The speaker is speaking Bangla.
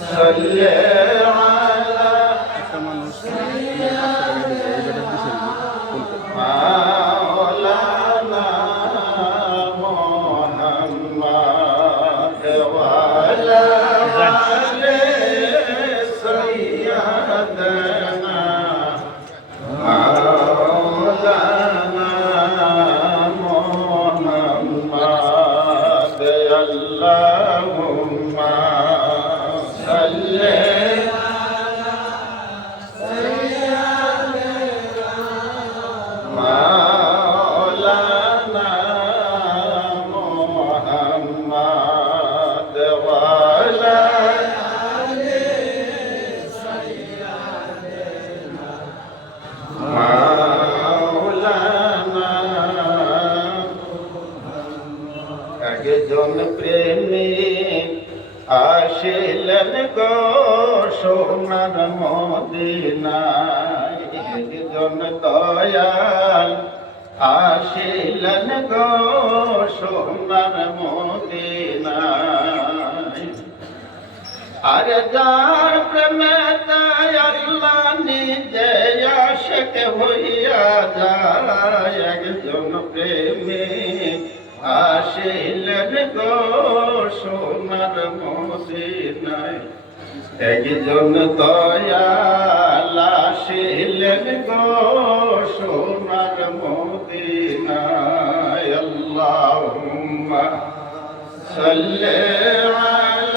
সাল্লি আলা মাওলানা মুহাম্মদ ওয়া আলা আলি সাইয়্যিদানা মাওলানা মুহাম্মদ আল্লাহুম্মা সাল্লি একজন প্রেমিক আসিলেন গো সোনার মদিনায়, একজন দয়াল আসিলেন গো সোনার মদিনায়। আর যার প্রেমেতে আল্লাহ নিজে আশিক হইয়া যায়, একজন প্রেমিক আসিলেন গো সোনার মদিনায়, একজন দয়াল আসিলেন গো সোনার মদিনায়। আল্লাহুম্মা সাল্লি